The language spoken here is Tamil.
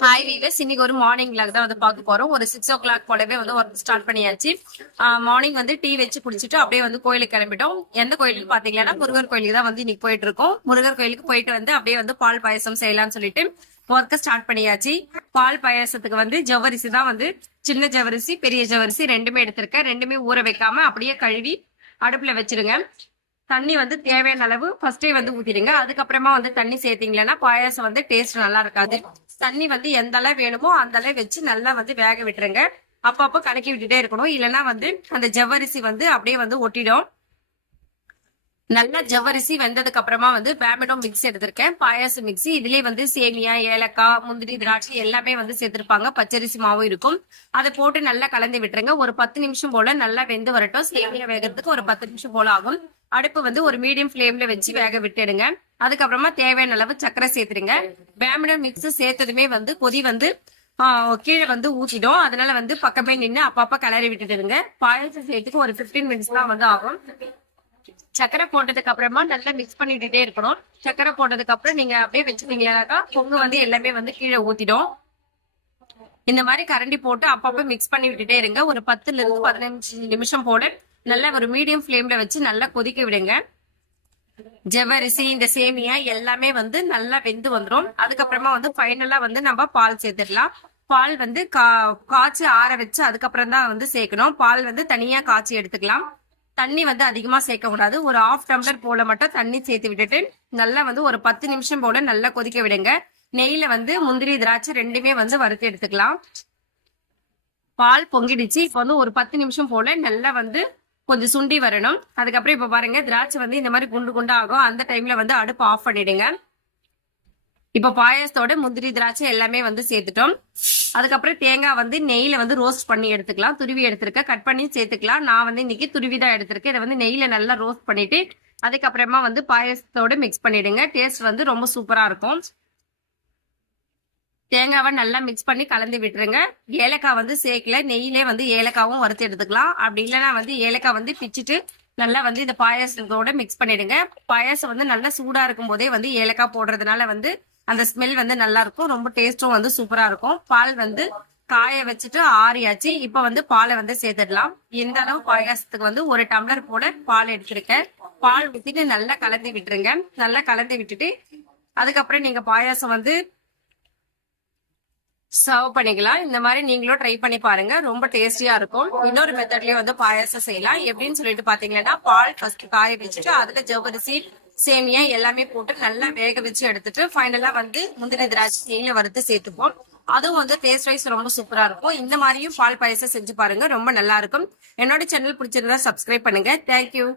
ஹாய் வீவர்ஸ், இன்னைக்கு ஒரு மார்னிங் விளாக் தான் வந்து பார்க்க போறோம். ஒரு 6 o'clock போலவே வந்து ஒர்க் ஸ்டார்ட் பண்ணியாச்சு. மார்னிங் வந்து டீ வச்சு குடிச்சிட்டு அப்படியே வந்து கோயிலுக்கு கிளம்பிட்டோம். எந்த கோயிலுக்கு பாத்தீங்கன்னா முருகர் கோயிலுக்கு தான் வந்து இன்னைக்கு போயிட்டு இருக்கோம். முருகர் கோயிலுக்கு போயிட்டு வந்து அப்படியே வந்து பால் பாயசம் செய்யலாம்னு சொல்லிட்டு ஒர்க்க ஸ்டார்ட் பண்ணியாச்சு. பால் பாயசத்துக்கு வந்து ஜவ்வரிசி தான் வந்து சின்ன ஜவ்வரிசி பெரிய ஜவ்வரிசி ரெண்டுமே எடுத்திருக்கேன். ரெண்டுமே ஊற வைக்காம அப்படியே கழுவி அடுப்புல வச்சிருங்க. தண்ணி வந்து தேவையான அளவு ஃபர்ஸ்டே வந்து ஊத்திடுங்க. அதுக்கப்புறமா வந்து தண்ணி சேர்த்தீங்கன்னா பாயாசம் வந்து டேஸ்ட் நல்லா இருக்காது. தண்ணி வந்து எந்த அளவு வேணுமோ அந்த அளவு வச்சு நல்லா வந்து வேக விட்டுருங்க. அப்பப்போ கலக்கி விட்டுட்டே இருக்கணும், இல்லைன்னா வந்து அந்த ஜவ்வரிசி வந்து அப்படியே வந்து ஒட்டிடும். நல்லா ஜவ்வரிசி வெந்ததுக்கு அப்புறமா வந்து பேமிடோ மிக்ஸ் எடுத்திருக்கேன், பாயாசம் மிக்ஸி. இதுலயே வந்து சேமியா, ஏலக்காய், முந்திரி, திராட்சை எல்லாமே வந்து சேர்த்திருப்பாங்க. பச்சரிசி மாவும் இருக்கும். அதை போட்டு நல்லா கலந்து விட்டுருங்க. ஒரு 10 நிமிஷம் போல நல்லா வெந்து வரட்டும். சேமியா வேகிறதுக்கு ஒரு 10 நிமிஷம் போல ஆகும். அடுப்பு வந்து ஒரு மீடியம் ஃபிளேம்ல வச்சு வேக விட்டுடுங்க. அதுக்கப்புறமா தேவையான அளவு சர்க்கரை சேர்த்துடுங்க. பேமிடோ மிக்ஸ் சேர்த்ததுமே வந்து கொதி வந்து கீழே வந்து ஊத்திடும். அதனால வந்து பக்கமே நின்று அப்பப்ப கிளறி விட்டுடுங்க. பாயாசம் சேர்த்துக்கு ஒரு 15 மினிட்ஸ் தான் வந்து ஆகும். சக்கரை போட்டதுக்கு அப்புறமா நல்லா மிக்ஸ் பண்ணிட்டே இருக்கணும். சக்கரை போட்டதுக்கு அப்புறம் நீங்க அப்படியே வச்சுட்டீங்கன்னாக்கா பொங்கு வந்து எல்லாமே வந்து கீழே ஊத்திடும். இந்த மாதிரி கரண்டி போட்டு அப்பப்ப மிக்ஸ் பண்ணி விட்டுட்டே இருங்க. ஒரு 10 இருந்து 15 நிமிஷம் போல நல்லா ஒரு மீடியம் ஃபிளேம்ல வச்சு நல்லா கொதிக்க விடுங்க. ஜவ்வரிசி, இந்த சேமியா எல்லாமே வந்து நல்லா வெந்து வந்துடும். அதுக்கப்புறமா வந்து ஃபைனலா வந்து நம்ம பால் சேர்த்துடலாம். பால் வந்து காய்ச்சி ஆற வச்சு அதுக்கப்புறம் தான் வந்து சேர்க்கணும். பால் வந்து தனியா காய்ச்சி எடுத்துக்கலாம். தண்ணி வந்து அதிகமா சேர்க்க கூடாது. ஒரு 1/2 டம்ளர் போல மட்டும் தண்ணி சேர்த்து விட்டுட்டு நல்லா வந்து ஒரு 10 நிமிஷம் போல நல்லா கொதிக்க விடுங்க. நெய்ல வந்து முந்திரி, திராட்சை ரெண்டுமே வந்து வறுத்து எடுத்துக்கலாம். பால் பொங்கிடுச்சு. இப்போ வந்து ஒரு 10 நிமிஷம் போல நல்லா வந்து கொஞ்சம் சுண்டி வரணும். அதுக்கப்புறம் இப்ப பாருங்க, திராட்சை வந்து இந்த மாதிரி குண்டு குண்டா ஆகும். அந்த டைம்ல வந்து அடுப்பு ஆஃப் பண்ணிடுங்க. இப்ப பாயாசத்தோட முந்திரி, திராட்சை எல்லாமே வந்து சேர்த்துட்டோம். அதுக்கப்புறம் தேங்காய் வந்து நெய்ல வந்து ரோஸ்ட் பண்ணி எடுத்துக்கலாம். துருவி எடுத்திருக்க, கட் பண்ணி சேர்த்துக்கலாம். நான் வந்து இன்னைக்கு துருவி தான் எடுத்திருக்கேன். இதை வந்து நெய்ல நல்லா ரோஸ்ட் பண்ணிட்டு அதுக்கப்புறமா வந்து பாயாசத்தோட மிக்ஸ் பண்ணிடுங்க. டேஸ்ட் வந்து ரொம்ப சூப்பரா இருக்கும். தேங்காவை நல்லா மிக்ஸ் பண்ணி கலந்து விட்டுருங்க. ஏலக்காய் வந்து சேர்க்கல, நெய்யிலே வந்து ஏலக்காவும் வறுத்து எடுத்துக்கலாம். அப்படி இல்லைன்னா வந்து ஏலக்காய் வந்து பிச்சுட்டு நல்லா வந்து இந்த பாயாசத்தோட மிக்ஸ் பண்ணிடுங்க. பாயாசம் வந்து நல்லா சூடா இருக்கும் போதே வந்து ஏலக்காய் போடுறதுனால வந்து அந்த ஸ்மெல் வந்து நல்லா இருக்கும். ரொம்ப டேஸ்டும் வந்து சூப்பரா இருக்கும். பால் வந்து காய வச்சுட்டு ஆறியாச்சு. இப்ப வந்து பாலை வந்து சேர்த்துடலாம். இந்த அளவு பாயாசத்துக்கு வந்து 1 டம்ளர் போல பால் எடுத்திருக்கேன். பால் ஊத்திட்டு நல்லா கலந்து விட்டுருங்க. நல்லா கலந்து விட்டுட்டு அதுக்கப்புறம் நீங்க பாயாசம் வந்து சர்வ் பண்ணிக்கலாம். இந்த மாதிரி நீங்களும் ட்ரை பண்ணி பாருங்க, ரொம்ப டேஸ்டியா இருக்கும். இன்னொரு மெத்தட்லயும் வந்து பாயாசம் செய்யலாம். எப்படின்னு சொல்லிட்டு பாத்தீங்கன்னா, பால் ஃபர்ஸ்ட் காய வச்சுட்டு அதுல ஜவ்வரிசி, சேமியா எல்லாமே போட்டு நல்லா வேக வச்சு எடுத்துட்டு ஃபைனலா வந்து முந்திரி, திராட்சை நெய்ல வறுத்து சேர்த்துப்போம். அதுவும் வந்து டேஸ்ட் வைஸ் ரொம்ப சூப்பரா இருக்கும். இந்த மாதிரியும் பால் பாயாசம் செஞ்சு பாருங்க, ரொம்ப நல்லா இருக்கும். என்னோட சேனல் பிடிச்சிருந்தா சப்ஸ்கிரைப் பண்ணுங்க. தேங்க்யூ.